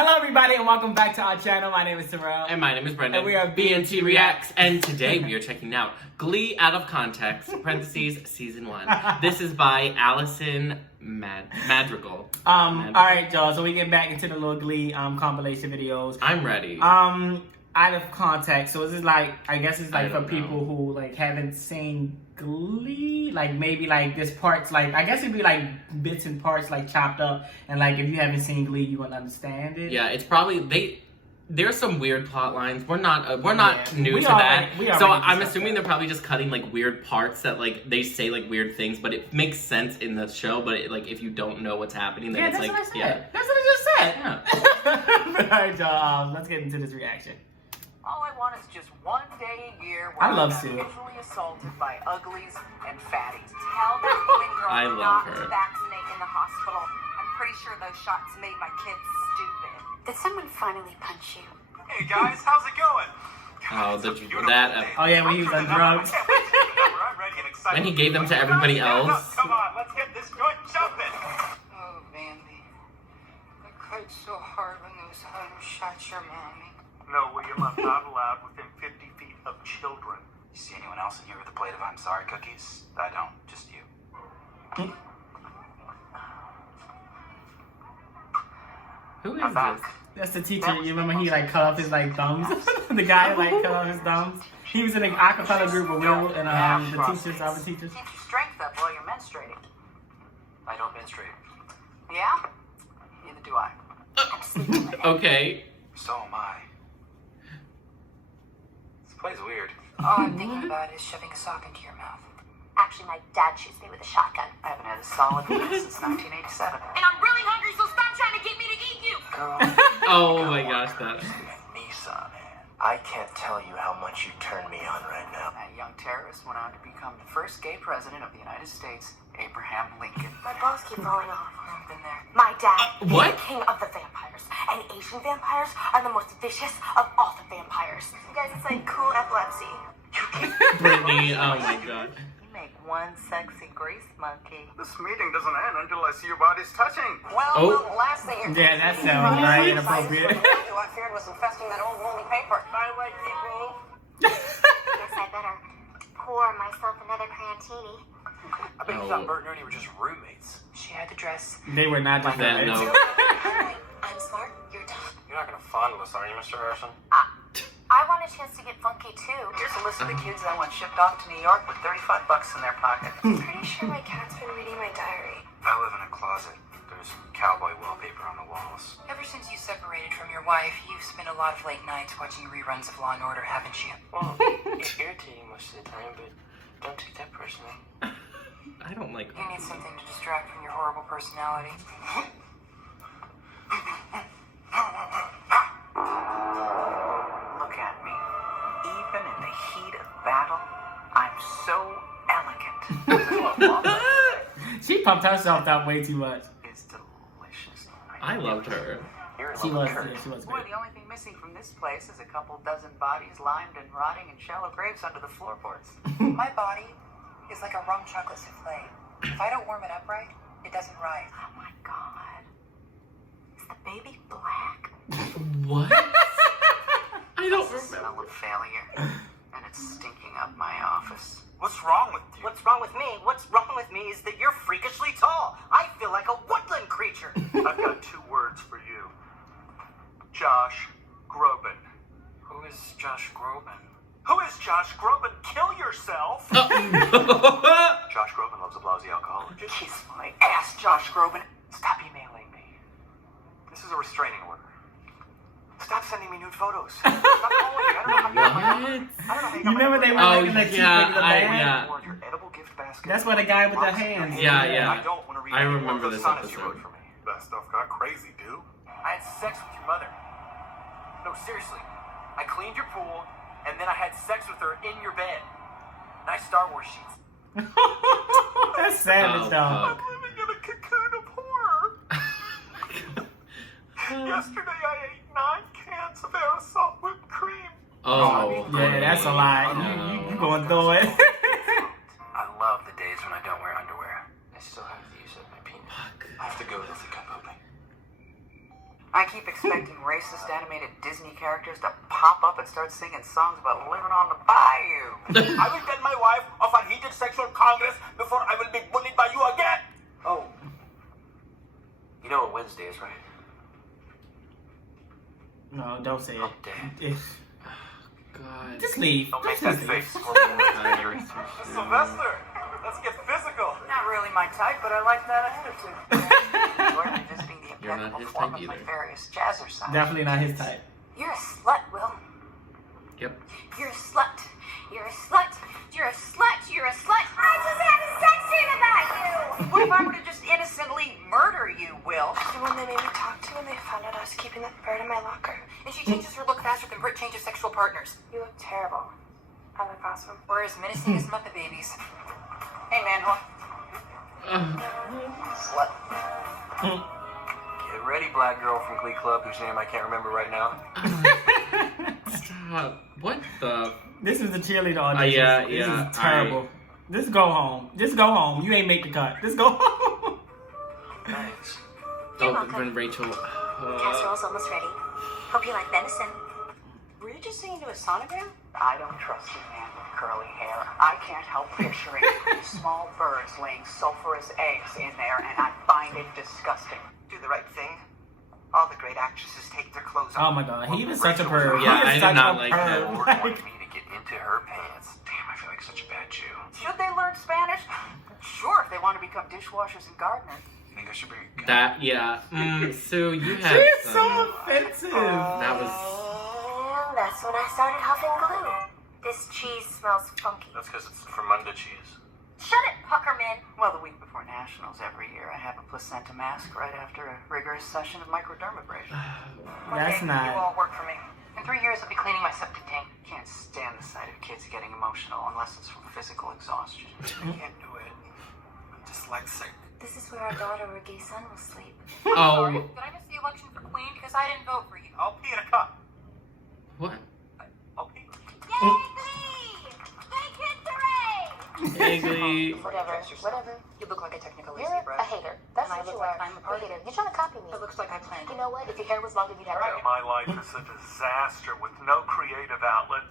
Hello everybody and welcome back to our channel. My name is Terrell. And my name is Brendan. And we are BNT Reacts. And today we are checking out Glee Out of Context, Season 1. This is by Allison Madrigal. Alright y'all, so we get back into the little Glee compilation videos. I'm ready. Out of context, so this is like, I guess it's like for people who like haven't seen Glee, like maybe like this part's like, I guess it'd be like bits and parts like chopped up, and like if you haven't seen Glee you wouldn't understand it. Yeah, it's probably, there's some weird plot lines. We're not new to that. So I'm assuming they're probably just cutting like weird parts that like they say like weird things, but it makes sense in the show. But it, like if you don't know what's happening, then it's like that's what I just said. Yeah. Alright y'all, let's get into this reaction. All I want is just one day a year I where love I'm Sue. visually assaulted by uglies and fatties. Tell that woman girl I love not her. to vaccinate in the hospital. I'm pretty sure those shots made my kids stupid. Did someone finally punch you? Hey guys, how's it going? Oh, Oh yeah, when he was on drugs. And he gave them to everybody else. Come on, let's get this joint jumping. Oh, Bambi. I cried so hard when those hunters shot your mommy. No, William, I'm not allowed within 50 feet of children. You see anyone else in here with a plate of I'm sorry cookies? I don't, just you. Who is I'm back. this? That's the teacher. You remember he like cut off his like thumbs? The guy like cut off his thumbs. He was in an acapella group with Will and the teachers, other teachers. Keep your strength up while you're menstruating. I don't menstruate. Yeah? Neither do I. Okay. So am I. This play's weird. All I'm thinking about is shoving a sock into your mouth. Actually, my dad shoots me with a shotgun. I haven't had a solid meal since 1987. And I'm really hungry, so stop trying to get me to eat you! Girl. Oh my gosh, that. Me, son. I can't tell you how much you turn me on right now. That young terrorist went on to become the first gay president of the United States, Abraham Lincoln. My balls keep falling off. Been there. My dad is What? the king of the vampires, and Asian vampires are the most vicious of all the vampires. You guys, it's like cool epilepsy. Brittany, oh my god. You make one sexy grease monkey. This meeting doesn't end until I see your bodies touching. Well, Oh. the last thing you're Yeah, that sounds very inappropriate. I feared was infesting that old rolling paper. I like people. Guess I better pour myself another crayantini. I bet you thought Bert and Ernie were just roommates. She had to dress. They were not just That, no. I'm smart, you're dumb. You're not gonna fondle us, are you, Mr. Harrison? I want a chance to get funky too. Here's a list of the kids that went shipped off to New York with $35 in their pocket. Pretty sure my cat's been reading my diary. I live in a closet. There's cowboy wallpaper on the walls. Ever since you separated from your wife, you've spent a lot of late nights watching reruns of Law and Order, haven't you? Well, it's irritating most of the time, but don't take that personally. I don't like You need something to distract from your horrible personality. Look at me. Even in the heat of battle, I'm so elegant. She pumped herself out way too much. It's delicious. I loved her. You're in She love was, with Kurt. yeah, she was Boy, great. the only thing missing from this place is a couple dozen bodies limed and rotting in shallow graves under the floorboards. My body is like a rum chocolate souffle. If I don't warm it up right, it doesn't rise. Oh my god. Is the baby black? What? I don't It's the remember. smell of failure, and it's stinking up my office. What's wrong with you? What's wrong with me? What's wrong with me is that you're freakishly tall. I feel like a woodland creature. I've got 2 words for you. Josh Groban. Who is Josh Groban? Who is Josh Groban? Kill yourself! Josh Groban loves a blousy alcoholic. Kiss my ass, Josh Groban. Stop emailing me. This is a restraining order. Stop sending me nude photos. Stop calling me. I don't know how you got my number. I don't know how you got You remember my they number. were Oh, making that cheap yeah, like the band? yeah. Or your edible gift basket. That's why the guy with the hands. Yeah, yeah. I don't want to read I any more remember of those this sonnets you episode. wrote for me. That stuff got crazy, dude. I had sex with your mother. No, seriously. I cleaned your pool, and then I had sex with her in your bed. Nice Star Wars sheets. That's savage, Oh, though. fuck. Living in a cocoon of horror. Yesterday I ate 9 cans of aerosol whipped cream. Oh, Yeah, that's a lie. You going through it. I love the days when I don't wear underwear. I still have the use of my penis. Fuck. I have to go to the cup opening. I keep expecting racist animated Disney characters to pop up and start singing songs about living on the bayou. I will tell my wife of a heated sexual congress before I will be bullied by you again. Oh. You know what Wednesday is, right? No, don't say it. Oh, damn. God. Just leave. Don't make Just that leave. face. Sylvester, let's get physical. Not really my type, but I like that attitude. I enjoy revisiting the You're not impeccable his form type of my either. various jazzercise. Definitely not his type. You're a slut, Will. Yep. You're a slut. You're a slut. You're a slut. You're a slut. I just had a sex dream about you. What if I were to just innocently murder you, Will? The one they made me talk to, and they found out I was keeping that bird in my locker. And she changes her look faster than Brit changes sexual partners. You look terrible. I look awesome. We're as menacing as Muppet babies. Hey, man. Slut. Get ready, black girl from Glee Club, whose name I can't remember right now. Stop. What the? This is the cheerleader audition. Yeah, This yeah, is terrible. Just go home. Just go home. You ain't make the cut. Just go home. Thanks. You're Oh, welcome. when Rachel. Casserole's almost ready. Hope you like venison. Were you just singing to a sonogram? I don't trust you, man with curly hair. I can't help picturing small birds laying sulfurous eggs in there, and I find it disgusting. Do the right thing. All the great actresses take their clothes off. Oh my god, he was such a perv. Yeah, He I is did such not a like perv. him. Lord wanted me to get into her pants. Damn, I feel like such a bad Jew. Should they learn Spanish? Sure, if they want to become dishwashers and gardeners. You think I should bring a gun? That, yeah. Sue, you had She is some. so offensive. That was. And that's when I started huffing glue. This cheese smells funky. That's because it's Fremunda cheese. Shut it, Puckerman. Well, the week before Nationals every year, I have a placenta mask right after a rigorous session of microdermabrasion. That's You not. all work for me. In 3 years, I'll be cleaning my septic tank. Can't stand the sight of kids getting emotional unless it's from physical exhaustion. I can't do it. I'm dyslexic. This is where our daughter or gay son will sleep. Oh. Did I miss the election for Queen? Because I didn't vote for you. I'll pee in a cup. What? I'll pee. Yay, Glee! Gay kids hooray! Vaguely. Whatever. You look like a technical You're lazy a brat. hater. That's And I what you look are. like I'm a part of You're trying to copy me. It looks like I planned You it. know what? If your hair was longer, you'd have hair. My life is a disaster with no creative outlet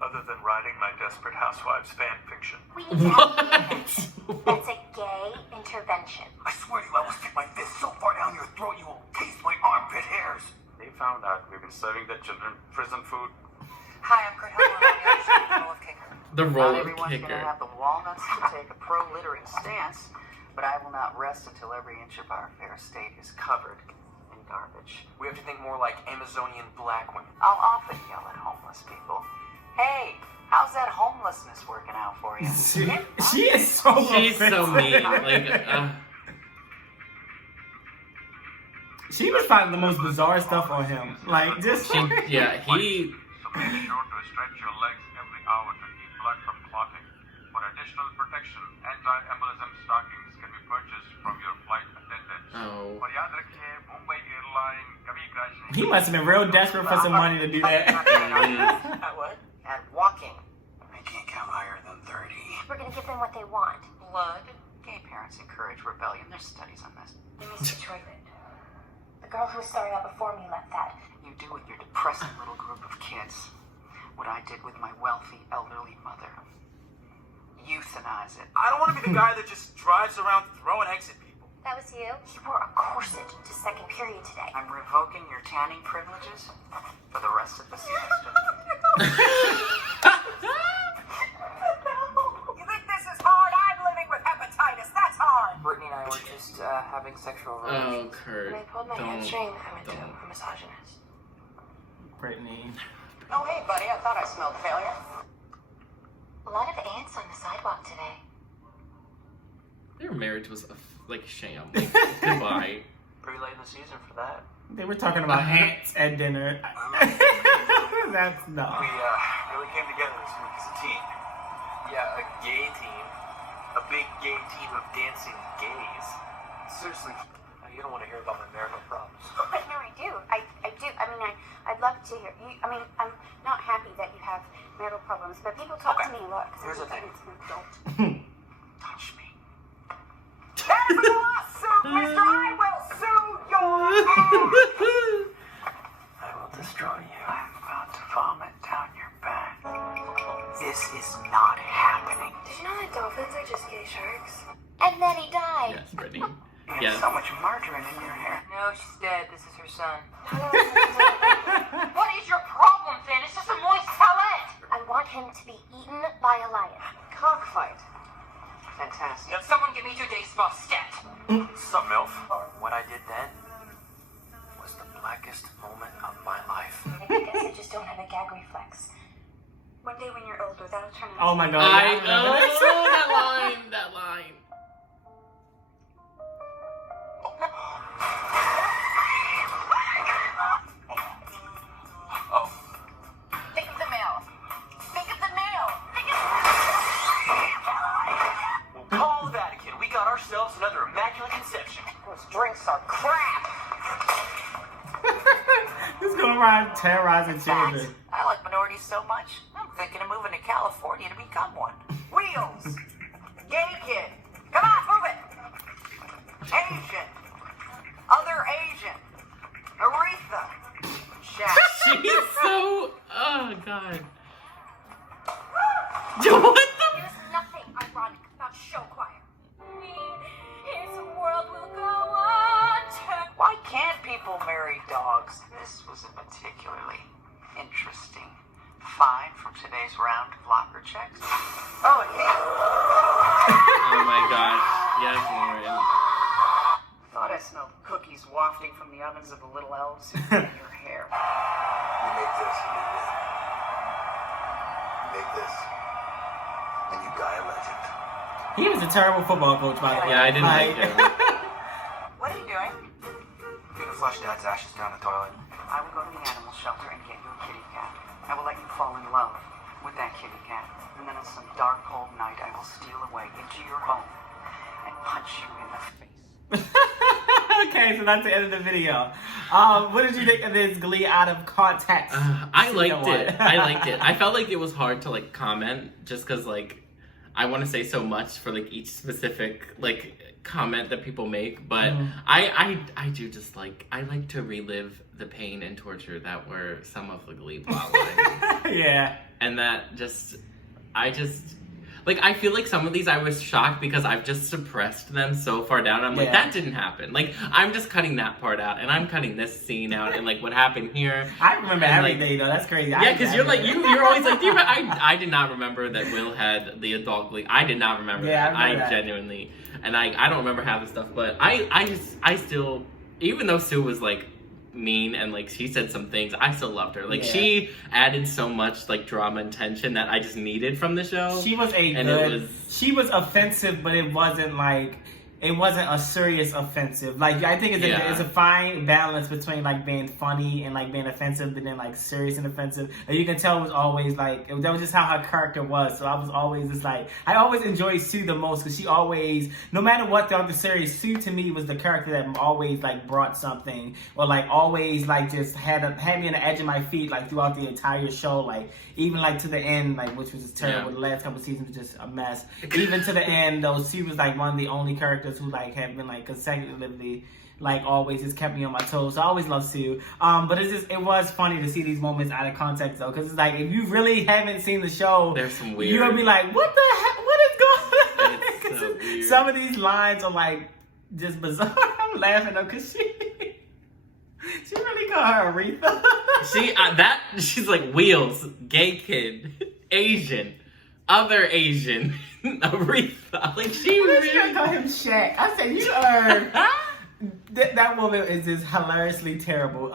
other than writing my Desperate Housewives fan fiction. We need to have That's a gay intervention. I swear to you, I will stick my fist so far down your throat you will taste my armpit hairs. They found out we've been serving the children prison food. Hi, I'm Kurt Hellman. I'm the audition role of kicker. The role Not of everyone's kicker. going to have the walnuts to take a pro-littering stance, but I will not rest until every inch of our fair state is covered in garbage. We have to think more like Amazonian black women. I'll often yell at homeless people, "Hey, how's that homelessness working out for you?" She is so She's so offensive. mean. Like, She was finding the most bizarre stuff on him. Like, just. yeah, he. So make sure to stretch your legs every hour to keep blood from clotting. For additional protection, anti-embolism stockings can be purchased from your flight attendants. Oh. For याद रखिए, Mumbai airline कभी crash नहीं He must have been real desperate for some money to do that. At what? At walking. I can't count higher than 30. We're gonna give them what they want. Blood. Gay parents encourage rebellion. There's studies on this. They missed the toilet. The girl who started out before me left that. You do with your depressing little group of kids what I did with my wealthy elderly mother. Euthanize it. I don't want to be the guy that just drives around throwing eggs at people. That was you? You wore a corset to second period today. I'm revoking your tanning privileges for the rest of the semester. You think this is hard? I'm living with hepatitis. That's hard. Brittany and I were just having sexual relations. Oh, Kurt. When I pulled my Don't. hamstring, I went to don't. a misogynist. Brittany. Oh, hey, buddy. I thought I smelled failure. A lot of ants on the sidewalk today. Their marriage was like sham. Like, goodbye. Pretty late in the season for that. They were talking about ants at dinner. That's no. We really came together this week as a team. Yeah, a gay team. A big gay team of dancing gays. Seriously, you don't want to hear about my marital problems. But no, I do. I do. I mean, I'd love to hear. I mean, I'm not happy that you have marital problems, but people talk to me a lot. Here's the thing. It's an adult. Touch me. That's a lawsuit, mister! I will sue your ass! This is not happening. Did you know that dolphins are just gay sharks? And then he died. Yes, Brittany. You have so much margarine in your hair. No, she's dead. This is her son. What is your problem, Finn? It's just a moist towelette. I want him to be eaten by a lion. Cockfight. Fantastic. Someone give me 2 days spa stat. Some MILF. What I did then was the blackest moment of my life. I guess I just don't have a gag reflex. One day when you're older, that'll turn into... Oh my god. That line. Oh. Think of the mail. Think of the mail. Well, call the Vatican. We got ourselves another immaculate conception. Those drinks are crap. He's going around terrorizing children. I like minorities so much, I'm thinking of moving to California to become one. Wheels. Gay kid. Come on, move it. Asian. Other Asian. Aretha. Shaq. She's so... Oh, God. What the... There's nothing ironic about show choir. His world will go on. Why can't people marry dogs? This was a particularly interesting find from today's round of locker checks. Oh, and hey, Oh, my gosh. Yes, Lauren. thought I smelled cookies wafting from the ovens of the little elves in your hair. You make this and you win. You make this and you die a legend. He was a terrible football coach, by the way. Yeah, I didn't like him. What are you doing? Gonna flush Dad's ashes down the toilet. I will go to the animal shelter and get you a kitty cat. I will let you fall in love with that kitty cat. And then on some dark, cold night, I will steal away into your home and punch you in the face. Okay, so that's the end of the video. What did you think of this Glee out of context? I liked it. I liked it. I felt like it was hard to like comment just because like I want to say so much for like each specific like comment that people make, but I do just like I like to relive the pain and torture that were some of the Glee plotlines. Yeah. And that just I feel like some of these I was shocked because I've just suppressed them so far down. I'm like, that didn't happen. Like, I'm just cutting that part out, and I'm cutting this scene out, and like what happened here. I remember everything though. That's crazy. Yeah, because you're like you're always like, I did not remember that Will had the adult Glee. I did not remember that. I remember that. Genuinely, and I don't remember half the stuff, but I still, even though Sue was like mean and like she said some things, I still loved her. Like she added so much like drama and tension that I just needed from the show. She was she was offensive, but it wasn't a serious offensive. Like I think it's a fine balance between like being funny and like being offensive, but then like serious and offensive. And you can tell it was always like that was just how her character was. So I was always just like I always enjoyed Sue the most because she always, no matter what throughout the series, Sue to me was the character that always like brought something or like always like just had me on the edge of my feet like throughout the entire show. Like even like to the end, like which was just terrible. The last couple seasons was just a mess. Even to the end though, she was like one of the only characters who like have been like consecutively like always just kept me on my toes. So I always love Sue. But it was funny to see these moments out of context though, because it's like if you really haven't seen the show, there's some weird. You're gonna be like, what the heck? What is going on? It's so weird. Some of these lines are like just bizarre. I'm laughing though because she really called her Aretha. She's like Wheels, gay kid, Asian, other Asian, Aretha. Like she really call him Shaq. I said you are. That woman is just hilariously terrible.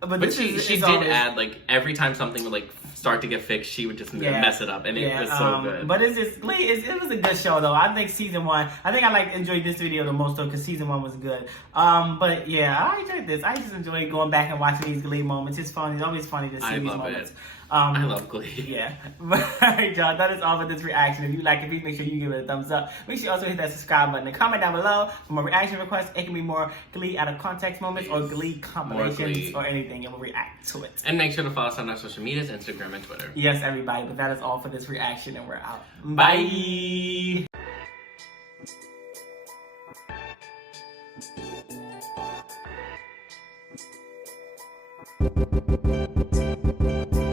But she did add like every time something would like start to get fixed, she would just mess it up, and it was so good. But it's just Glee. It was a good show though. I think season 1. I think I enjoyed this video the most though because season 1 was good. But yeah, I enjoyed this. I just enjoy going back and watching these Glee moments. It's fun. It's always funny to see these moments. I love Glee. Yeah. Alright, y'all. That is all for this reaction. If you like it, please make sure you give it a thumbs up. Make sure you also hit that subscribe button and comment down below for more reaction requests. It can be more Glee out of context moments or Glee compilations or anything, and we'll react to it. And make sure to follow us on our social medias, Instagram and Twitter. Yes, everybody. But that is all for this reaction, and we're out. Bye. Bye.